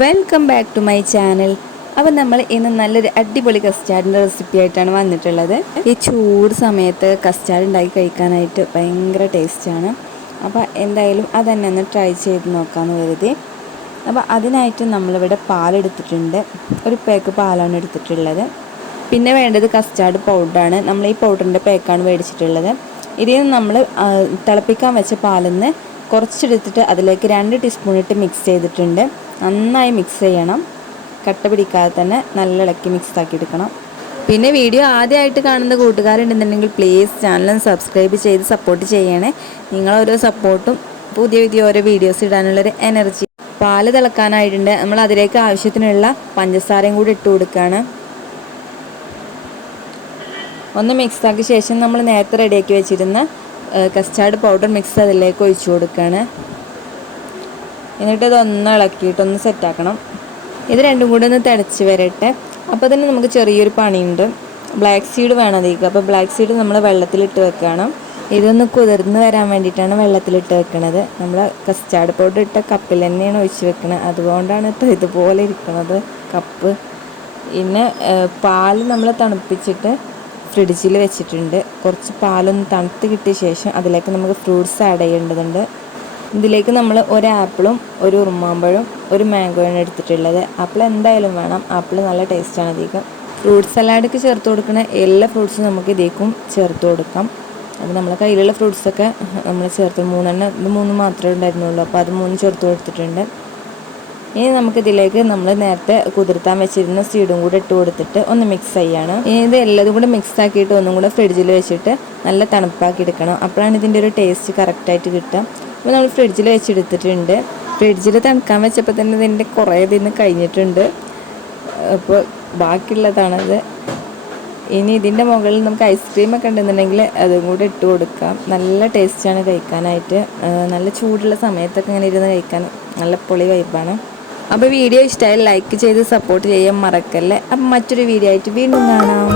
Welcome back to my channel അപ്പം നമ്മൾ ഇന്ന് നല്ലൊരു അടിപൊളി കസ്റ്റാർഡിന്റെ റെസിപ്പി ആയിട്ടാണ് വന്നിട്ടുള്ളത്. ഈ ചൂട് സമയത്ത് കസ്റ്റാർഡ് ഉണ്ടാക്കി കഴിക്കാനായിട്ട് ഭയങ്കര ടേസ്റ്റാണ് അപ്പോൾ എന്തായാലും അതന്നെ ഒന്ന് ട്രൈ ചെയ്ത് നോക്കാമെന്ന് കരുതി. അപ്പോൾ അതിനായിട്ട് നമ്മളിവിടെ പാലെടുത്തിട്ടുണ്ട് ഒരു പേക്ക് പാലാണ് എടുത്തിട്ടുള്ളത്. പിന്നെ വേണ്ടത് കസ്റ്റാർഡ് പൗഡറാണ് നമ്മൾ ഈ പൗഡറിന്റെ പേക്കാണ് മേടിച്ചിട്ടുള്ളത്. ഇതിൽ നിന്ന് നമ്മൾ തിളപ്പിക്കാൻ വെച്ച പാലിൽ നിന്ന് കുറച്ചെടുത്തിട്ട് അതിലേക്ക് രണ്ട് ടീസ്പൂൺ ഇട്ട് മിക്സ് ചെയ്തിട്ടുണ്ട്. നന്നായി മിക്സ് ചെയ്യണം. കട്ട പിടിക്കാതെ തന്നെ നല്ല ഇളക്കി മിക്സ് ആക്കി എടുക്കണം. പിന്നെ വീഡിയോ ആദ്യമായിട്ട് കാണുന്ന കൂട്ടുകാരുണ്ടെന്നുണ്ടെങ്കിൽ പ്ലീസ് ചാനൽ സബ്സ്ക്രൈബ് ചെയ്ത് സപ്പോർട്ട് ചെയ്യണേ. നിങ്ങളോരോ സപ്പോർട്ടും പുതിയ പുതിയ ഓരോ വീഡിയോസ് ഇടാനുള്ളൊരു എനർജി പാൽ തിളക്കാനായിട്ടുണ്ട്. നമ്മൾ അതിലേക്ക് ആവശ്യത്തിനുള്ള പഞ്ചസാരയും കൂടി ഇട്ട് കൊടുക്കുകയാണ് ഒന്ന് മിക്സ് ആക്കിയ ശേഷം നമ്മൾ നേരത്തെ റെഡിയാക്കി വെച്ചിരുന്ന കസ്റ്റാർഡ് പൗഡർ മിക്സ് അതിലേക്ക് ഒഴിച്ചു കൊടുക്കുകയാണ് എന്നിട്ട് ഇതൊന്ന് ഇളക്കിയിട്ടൊന്ന് സെറ്റാക്കണം ഇത് രണ്ടും കൂടി ഒന്ന് തിളച്ച് വരട്ടെ. അപ്പോൾ തന്നെ നമുക്ക് ചെറിയൊരു പണിയുണ്ട്. ബ്ലാക്ക് സീഡ് വേണം അതിലേക്ക് അപ്പോൾ ബ്ലാക്ക് സീഡ് നമ്മൾ വെള്ളത്തിലിട്ട് വെക്കണം. ഇതൊന്ന് കുതിർന്ന് വരാൻ വേണ്ടിയിട്ടാണ് വെള്ളത്തിലിട്ട് വെക്കണത്. നമ്മൾ കസ്റ്റാർഡ് പൗഡർ ഇട്ട കപ്പിൽ തന്നെയാണ് ഒഴിച്ച് വെക്കണത്. അതുകൊണ്ടാണ് ഇപ്പോൾ ഇതുപോലെ ഇരിക്കുന്നത് കപ്പ് പിന്നെ പാൽ നമ്മൾ തണുപ്പിച്ചിട്ട് ഫ്രിഡ്ജിൽ വെച്ചിട്ടുണ്ട്. കുറച്ച് പാലൊന്ന് തണുത്ത് കിട്ടിയ ശേഷം അതിലേക്ക് നമുക്ക് ഫ്രൂട്ട്സ് ആഡ് ചെയ്യേണ്ടതുണ്ട്. ഇതിലേക്ക് നമ്മൾ ഒരു ആപ്പിളും ഒരു ഉറുമാമ്പഴവും ഒരു മാംഗോയാണ് എടുത്തിട്ടുള്ളത്. ആപ്പിൾ എന്തായാലും വേണം. ആപ്പിൾ നല്ല ടേസ്റ്റാണ് അധികം ഫ്രൂട്ട് സലാഡൊക്കെ ചേർത്ത് കൊടുക്കുന്ന എല്ലാ ഫ്രൂട്ട്സും നമുക്ക് ഇതേക്കും ചേർത്ത് കൊടുക്കാം. അപ്പോൾ നമ്മളെ കയ്യിലുള്ള ഫ്രൂട്ട്സൊക്കെ നമ്മൾ ചേർത്ത് മൂന്നെണ്ണം ഇത് മൂന്ന് മാത്രമേ ഉണ്ടായിരുന്നുള്ളൂ. അപ്പോൾ അത് മൂന്ന് ചേർത്ത് കൊടുത്തിട്ടുണ്ട്. ഇനി നമുക്കിതിലേക്ക് നമ്മൾ നേരത്തെ കുതിർത്താൻ വെച്ചിരുന്ന സീഡും കൂടെ ഇട്ട് കൊടുത്തിട്ട് ഒന്ന് മിക്സ് ചെയ്യാണ്. ഇനി ഇത് എല്ലാതും കൂടെ മിക്സ് ആക്കിയിട്ട് ഒന്നും കൂടെ ഫ്രിഡ്ജിൽ വെച്ചിട്ട് നല്ല തണുപ്പാക്കി എടുക്കണം. അപ്പോഴാണ് ഇതിന്റെ ഒരു ടേസ്റ്റ് കറക്റ്റായിട്ട് കിട്ടുക. അപ്പോൾ നമ്മൾ ഫ്രിഡ്ജിൽ വെച്ചെടുത്തിട്ടുണ്ട്. ഫ്രിഡ്ജിൽ തണുക്കാൻ വെച്ചപ്പോൾ തന്നെ ഇതിന്റെ കുറേ ഇതിന് കഴിഞ്ഞിട്ടുണ്ട്. അപ്പോൾ ബാക്കിയുള്ളതാണത്. ഇനി ഇതിന്റെ മുകളിൽ നമുക്ക് ഐസ്ക്രീം ഒക്കെ ഉണ്ടെന്നുണ്ടെങ്കിൽ അതും കൂടെ ഇട്ട് കൊടുക്കാം. നല്ല ടേസ്റ്റാണ് കഴിക്കാനായിട്ട്. നല്ല ചൂടുള്ള സമയത്തൊക്കെ ഇങ്ങനെ ഇരുന്ന് കഴിക്കാൻ നല്ല പൊളി വൈബാണ് അപ്പോൾ വീഡിയോ ഇഷ്ടമായി ലൈക്ക് ചെയ്ത് സപ്പോർട്ട് ചെയ്യാൻ മറക്കല്ലേ. അപ്പം മറ്റൊരു വീഡിയോ ആയിട്ട് വീണ്ടും കാണാം.